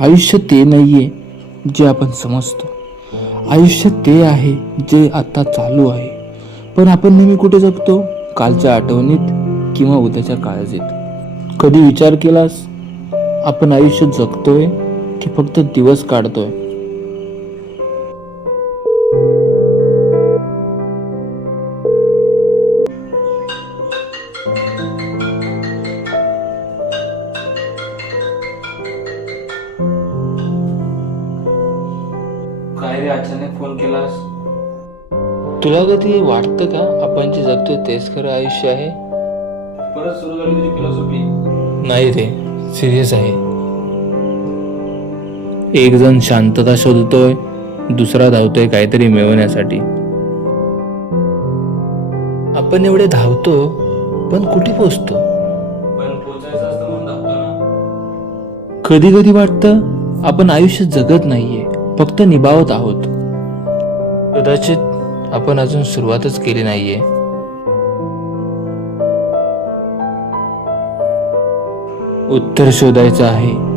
आयुष्य ते नाहीये जे आपण समजतो. आयुष्य ते आहे जे आता चालू आहे, पण आपण नेहमी कुठे जगतो? कालच्या आठवणीत किंवा उद्याच्या काळजीत. कधी विचार केलास आपण आयुष्य जगतोय की फक्त दिवस काढतोय? काय रे, अचानक फोन केलास? तुला कधी वाटतं का आपण जे जगतोय तेच खरं आयुष्य आहे? परत सुरू झाली तुझी फिलॉसॉफी? नाही रे, सिरियस आहे. एक जण शांतता शोधतोय, दुसरा धावतोय काहीतरी मिळवण्यासाठी. आपण एवढे धावतो पण कुठे पोहोचतो? पण पोहोचायचं असतं म्हणून धावतो ना. कधी कधी वाटतं आपण आयुष्य जगत नाहीये, फक्त निभावत आहोत. कदाचित आपण अजून सुरुवातच केली नाहीये. उत्तर शोधायचं आहे